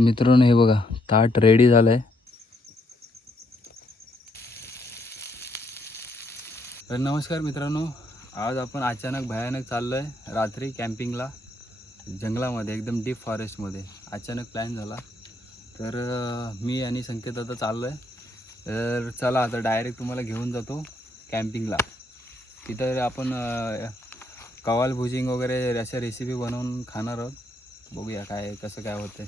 मित्रांनो हे बघा ताट रेडी झालं आहे. तर नमस्कार मित्रांनो, आज आपण अचानक भयानक चाललो आहे रात्री कॅम्पिंगला जंगलामध्ये, एकदम डीप फॉरेस्टमध्ये. अचानक प्लॅन झाला तर मी आणि संकेत आता चाललो आहे. तर चला आता डायरेक्ट तुम्हाला घेऊन जातो कॅम्पिंगला. तिथं आपण कवाल भुजिंग वगैरे अशा रेसिपी बनवून खाणार आहोत. बघूया काय कसं काय होतं.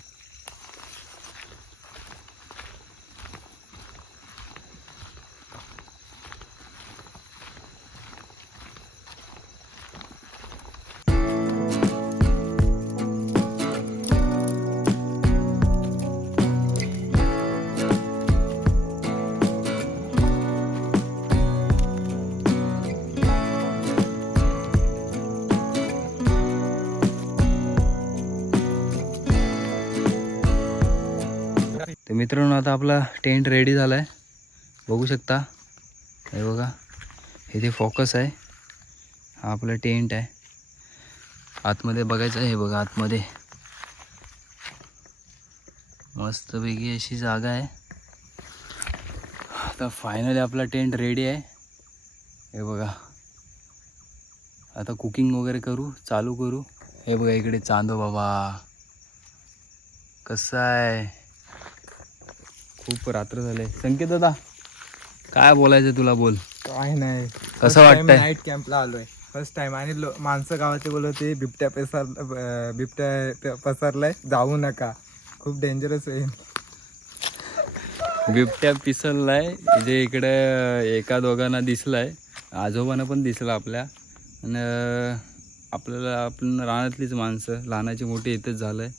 तर मित्रांनो आता आपला टेंट रेडी झाला आहे, बघू शकता. हे बघा इथे फोकस आहे, हा आपला टेंट आहे. आतमध्ये बघायचं आहे, हे बघा आतमध्ये मस्तपैकी अशी जागा आहे. आता फायनली आपला टेंट रेडी आहे. हे बघा आता कुकिंग वगैरे चालू करू. हे बघा इकडे चांदो बाबा कसं आहे, खूप रात्र झाले. संकेत दादा काय बोलायचं तुला, बोल. काय नाही, कसं वाटतंय? नाईट कॅम्पला आलोय फर्स्ट टाइम आणि माणसं गावाचे बोलत होते बिबट्या पसरलाय, जाऊ नका, खूप डेंजरस आहे. बिबट्या पिसललाय जे इकडे एका दोघांना दिसलाय, आजोबांना पण दिसलं आपल्या. आणि आपण रानातलीच माणसं, लहानाची मोठी इथंच झालं आहे,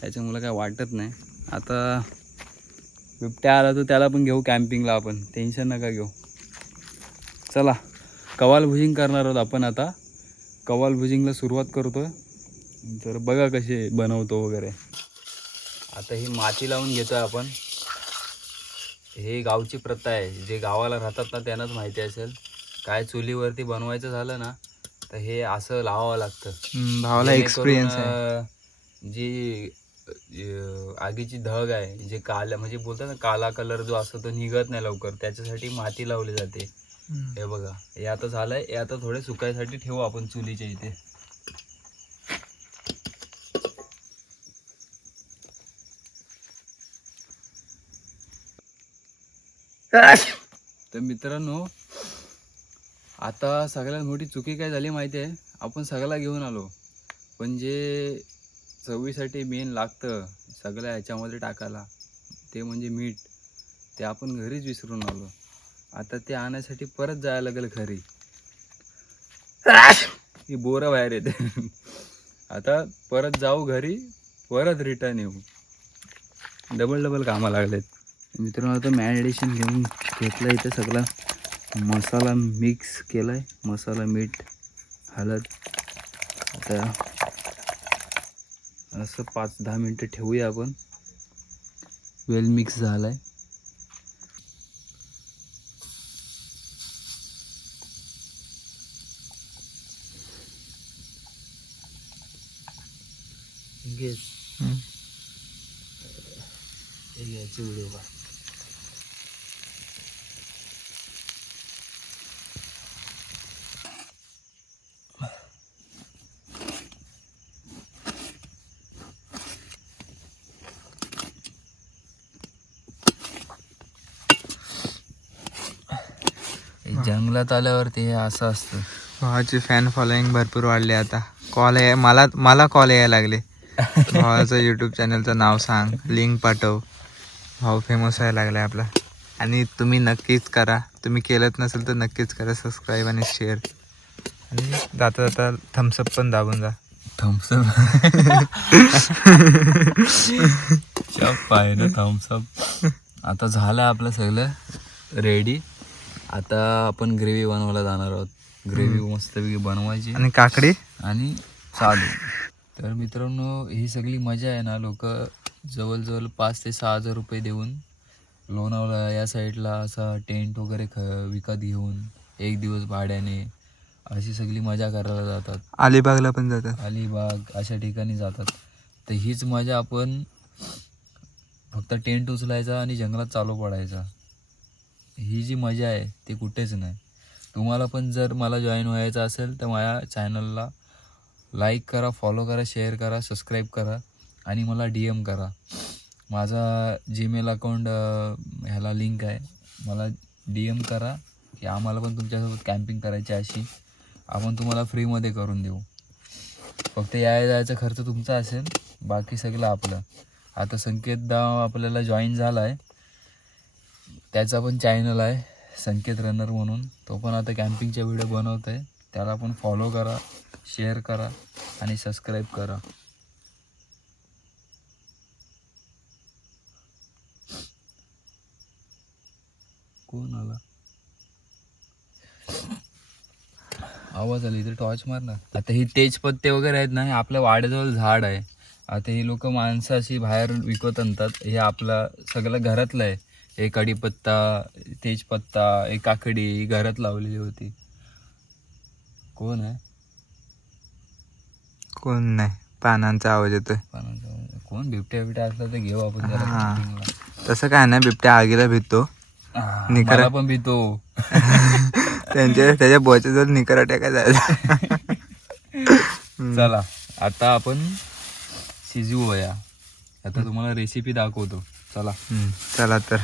त्याच्यामुळे काय वाटत नाही. आता बिबट्या आला तर त्याला पण घेऊ कॅम्पिंगला, आपण टेन्शन नका घेऊ. चला कवाल भुजिंग करणार आहोत आपण. आता कवाल भुजिंगला सुरुवात करतोय, तर बघा कसे बनवतो वगैरे. आता ही माती लावून घेतोय आपण. हे गावची प्रथा आहे, जे गावाला राहतात ना त्यांनाच माहिती असेल. काय चुलीवरती बनवायचं झालं ना तर हे असं लावावं लागतं. भावाला एक्सपिरियन्स आहे. जी आगीची धग आहे, जे काला म्हणजे बोलतात ना काला कलर जो असतो तो निघत नाही लवकर, त्याच्यासाठी माती लावली जाते. हे बघा हे आता झालंय, हे आता थोडे सुकायसाठी ठेवू आपण चुलीच्या इथे. तर मित्रांनो आता सगळ्यात मोठी चुकी काय झाली माहिती आहे, आपण सगळ्याला घेऊन आलो, पण जे चवीसाठी मेन लागतं सगळ्या ह्याच्यामध्ये टाकायला, ते म्हणजे मीठ, ते आपण घरीच विसरून आलो. आता ते आणण्यासाठी परत जायला लागेल घरी. ही बोरं बाहेर येते. आता परत जाऊ घरी, परत रिटर्न येऊ, डबल कामं लागलेत. मित्रांनो आता मॅरिनेशन घेतलं, इथे सगळा मसाला मिक्स केलाय, मसाला मीठ हळद. आता असं 5-10 मिनटं ठेवूया आपण. वेल मिक्स झालाय. घ्यायची व्हिडिओ का जंगलात आल्यावरती हे असं असतं. भावाची फॅन फॉलोईंग भरपूर वाढली आता. कॉल आहे मला कॉल यायला लागले. भावाचं यूट्यूब चॅनलचं नाव सांग, लिंक पाठव. भाऊ फेमस व्हायला लागलाय आपला. आणि तुम्ही नक्कीच करा, तुम्ही केलंच नसेल तर नक्कीच करा सबस्क्राईब आणि शेअर. आणि जाता जाता थम्सअप पण दाबून जा. थम्सअप पाहिजे थम्सअप. आता झालं आपलं सगळं रेडी. आता आपण ग्रेव्ही बनवायला जाणार आहोत. ग्रेव्ही मस्तपैकी बनवायची आणि काकडी आणि चालू. तर मित्रांनो ही सगळी मजा आहे ना, लोक जवळजवळ 5 ते 6 हजार रुपये देऊन लोणावळा या साईडला असा टेंट वगैरे विकत घेऊन 1 दिवस भाड्याने अशी सगळी मजा करायला जातात. अलिबागला पण जातात, अलिबाग अशा ठिकाणी जातात. तर हीच मजा आपण फक्त टेंट उचलायचा आणि जंगलात चालू पडायचा. ही जी मजा आहे ती कुठेच नाही. तुम्हाला पण जर मला जॉईन व्हायचं असेल तर माझ्या चॅनलला लाईक करा, फॉलो करा, शेअर करा, सबस्क्राईब करा आणि मला DM करा. माझा जीमेल अकाउंट ह्याला लिंक आहे. मला DM करा की आम्हाला पण तुमच्यासोबत कॅम्पिंग करायची अशी. आपण तुम्हाला फ्रीमध्ये करून देऊ. फक्त जायचा खर्च तुमचा असेल, बाकी सगळं आपलं. आता संकेतदा आपल्याला जॉईन झाला आहे. त्याचा पण चॅनल आहे संकेत रनर म्हणून. तो पण आता कॅम्पिंगच्या व्हिडिओ बनवत आहे. त्याला पण फॉलो करा, शेअर करा आणि सबस्क्राईब करा. कोण आला? आवाज आला. इथे टॉर्च मार ना. आता ही तेजपत्ते वगैरे आहेत ना, हे आपल्या वाड्याजवळ झाड आहे. आता ही लोक माणसं अशी बाहेर विकत आणतात. हे आपलं सगळं घरातलं आहे. हे कढीपत्ता, तेजपत्ता, एक काकडी घरात लावलेली होती. कोण आहे? कोण नाही, पानांचा आवाज येतोय. कोण? बिबट्या असला तर घेऊ आपण जरा हा. campingला. तसं काय नाही, बिबट्या आगीला भितो. मला पण भीतो. त्याच्या बोच्याजवळ निकरा टाका जायचा. चला आता आपण शिजवूया. आता तुम्हाला रेसिपी दाखवतो. चला. चला तर.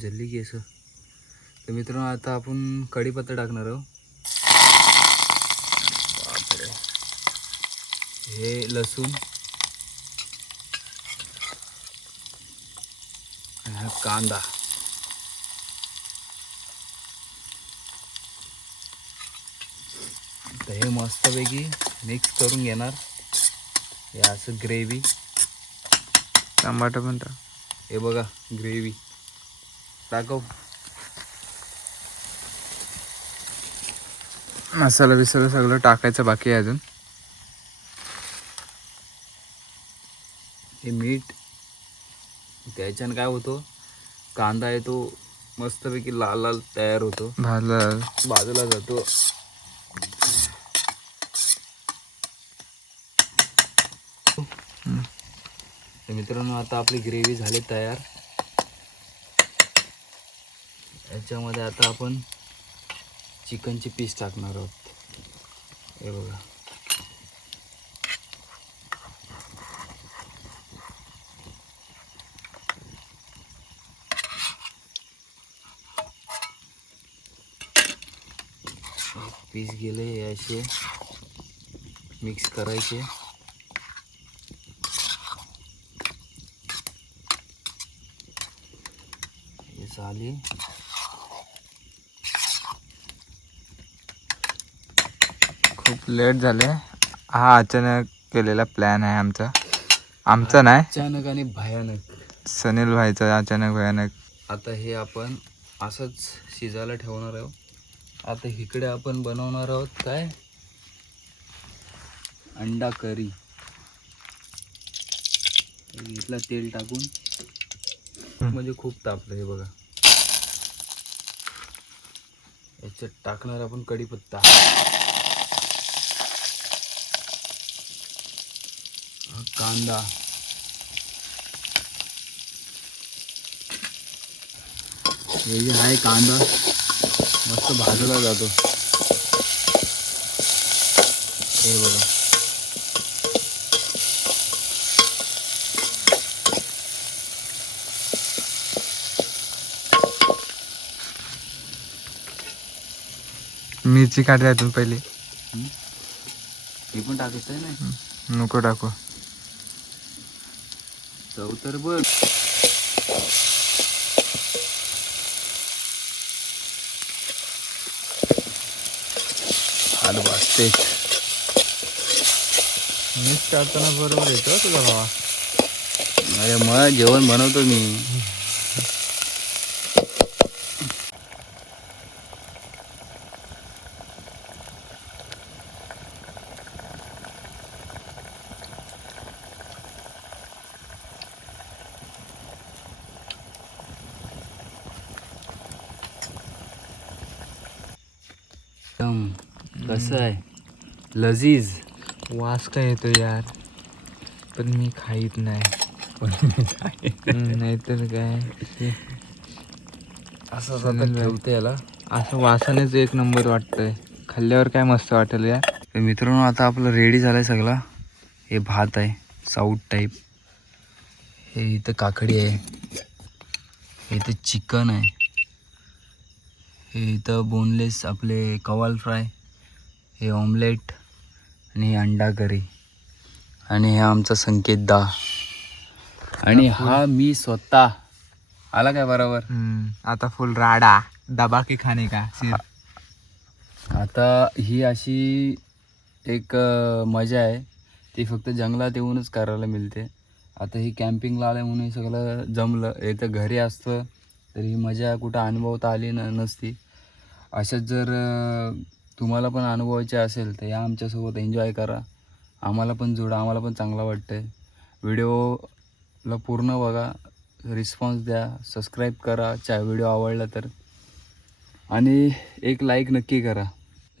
जल्ली केस. तर मित्रांनो आता आपण कढीपत्ता टाकणार आहोत. बापरे. हे लसूण, हा कांदा, तर हे मस्तपैकी मिक्स करून घेणार. हे असं ग्रेव्ही. टमाटर पण टाक. हे बघा ग्रेव्ही टाकव. मसाला बिसाला सगळं टाकायचं बाकी आहे अजून. हे मीठ. त्याच्यानं काय होतं, कांदा आहे तो मस्तपैकी लाल लाल तयार होतो, बाजूला जातो. तर मित्रांनो आता आपली ग्रेव्ही झाली तयार. याच्यामध्ये आता आपण चिकनचे पीस टाकणार आहोत. हे बघा. पीस गेले असे मिक्स करायचे. हे झाले. खूप लेट झाले. हा अचानक केलेला प्लॅन आहे आमचा नाही, अचानक आणि भयानक. सनील भाईचा अचानक भयानक. आता हे आपण असंच शिजायला ठेवणार आहोत. आता इकडे आपण बनवणार आहोत काय, अंडा करी. घेतला तेल टाकून, म्हणजे खूप तापलं. हे बघा. याच्यात टाकणार आपण कढीपत्ता, कांदा, हे जे आहे कांदा मस्त भाजला जातो. हे बघा. मिरची काढ त्यातून पहिले. हे पण टाकायचं आहे ना. नको टाकू. चव तर बघ. आलू भाजते. मिक्स करताना बरोबर येतो तुझा भावा. अरे मग जेवण बनवतो मी. कसं आहे, लजीज. वास काय येतो यार, पण मी खाईत नाही. पण नाहीतर काय असं चालेल आता बाई. ठेवते याला. असं वासानेच एक नंबर वाटतंय. खाल्ल्यावर काय मस्त वाटेल या. तर मित्रांनो आता आपलं रेडी झालं आहे सगळा. हे भात आहे साऊथ टाईप, हे इथं काकडी आहे, हे इथं चिकन आहे, हे इथं बोनलेस आपले कवाल फ्राय, हे ऑमलेट आणि हे अंडा करी आणि हे आमचा संकेत दा आणि हा मी स्वतः आला काय बरोबर. आता फुल राडा दबा की खाणे का सिर. आता ही अशी एक मजा आहे ती फक्त जंगलात येऊनच करायला मिळते. आता ही कॅम्पिंगला आलं म्हणून हे सगळं जमलं. हे तर घरी असतं तर ही मजा कुठं अनुभवता आली नसती. अशाच जर तुम्हाला पण अनुभवायचे असेल तर या आमच्यासोबत एन्जॉय करा. आम्हाला पण जोडा, आम्हाला पण चांगलं वाटतं आहे. व्हिडिओला पूर्ण बघा, रिस्पॉन्स द्या, सबस्क्राईब करा व्हिडिओ आवडला तर, आणि एक लाईक नक्की करा.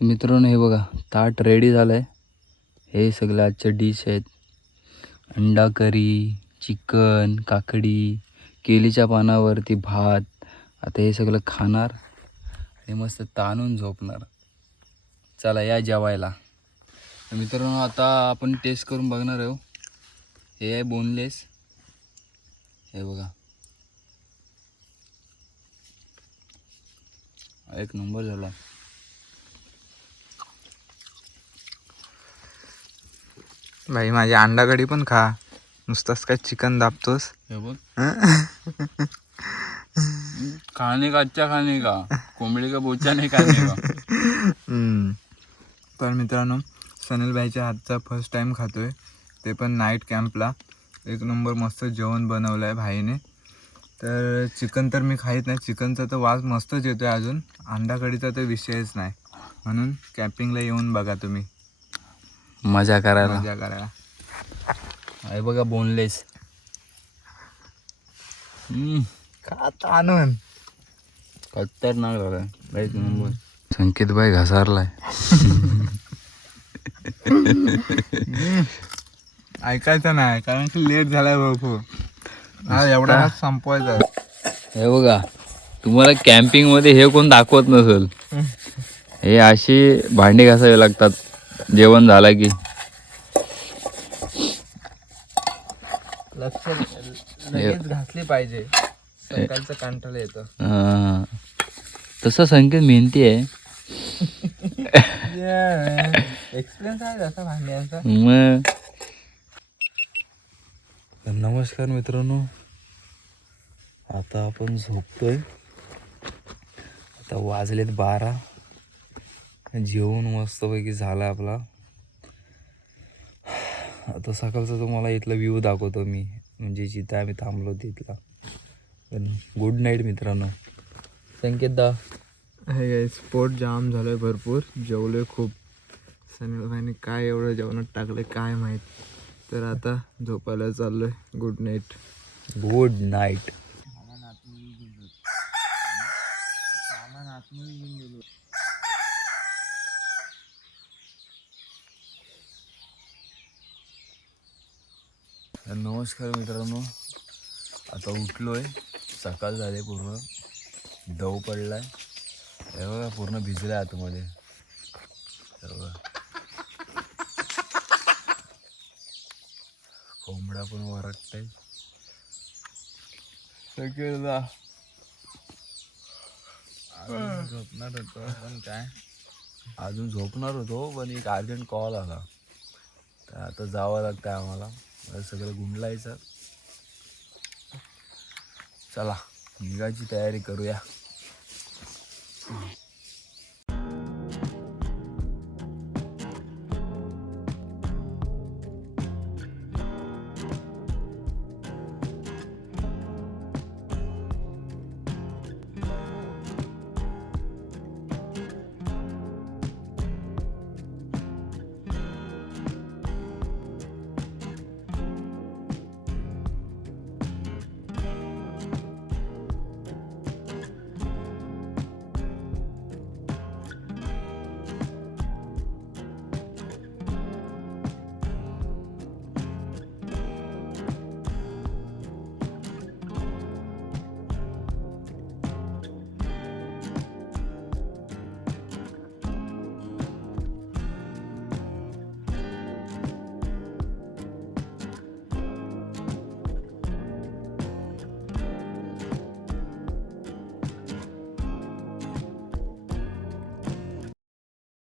मित्रांनो हे बघा ताट रेडी झालं आहे. हे सगळे आजच्या डिश आहेत. अंडा करी, चिकन, काकडी, केलीच्या पानावरती भात. आता हे सगळं खाणार आणि मस्त ताणून झोपणार. चला या जेवायला. मित्रांनो आता आपण टेस्ट करून बघणार आहोत. हे आहे बोनलेस, हे बघा एक नंबर झाला. भाई माझी अंडा कढी पण खा, नुसतंच काय चिकन दाबतोस. हे बघ खाने का अच्छा खाने का, कोंबडी का बोचा नाही खाने का. तर मित्रांनो सनील भाईच्या हातचा फर्स्ट टाइम खातोय, ते पण नाईट कॅम्पला. एक नंबर मस्त जेवण बनवलं आहे भाईने. तर चिकन तर मी खाईत नाही, चिकनचा तर वास मस्तच येतो आहे. अजून अंडा कढीचा तर विषयच नाही. म्हणून कॅम्पिंगला येऊन बघा तुम्ही, मजा करायला. मजा करायला. हे बघा बोनलेस. खात आणून खतरनाक झालाय एक नंबर. संकेत भाई घसारलाय. ऐकायचं नाही कारण की लेट झालाय भरपूर. हा एवढा हात संपवायचा. हे बघा तुम्हाला कॅम्पिंग मध्ये हे कोण दाखवत नसेल, हे अशी भांडी घासावी लागतात जेवण झालं की. लक्ष लगेच घासली पाहिजे, सकाळचं कंटाळा येतं. तसा संकेत मेहनती आहे. एक्सपिरियन्स आहे तसा भांड्यांचा. मग नमस्कार मित्रांनो, आता आपण झोपतोय. आता वाजलेत 12. जेवण मस्तपैकी झालं आपला. आता सकाळचा तुम्हाला इथला व्ह्यू दाखवतो मी, म्हणजे जिथं आम्ही थांबलो तिथला. पण गुड नाईट मित्रांनो. संकेत दा हे गाईस पोट जाम झालंय भरपूर, जेवलोय खूप. सनील भाईने काय एवढं जेवणात टाकलंय काय माहीत. तर आता झोपायला चाललोय. Good night. Good night. नमस्कार मित्रांनो, आता उठलोय. सकाळ झाले, पूर्ण दव पडलाय. हे बघा पूर्ण भिजलाय आतमध्ये. हे बघा कोंबडा पण वरटतंय. सगळं झोपणार होतो पण काय, अजून झोपणार होतो पण एक अर्जंट कॉल आला, तर आता जावं लागतं आम्हाला. सगळं गुंडलायचं. चला निघायची तयारी करूया.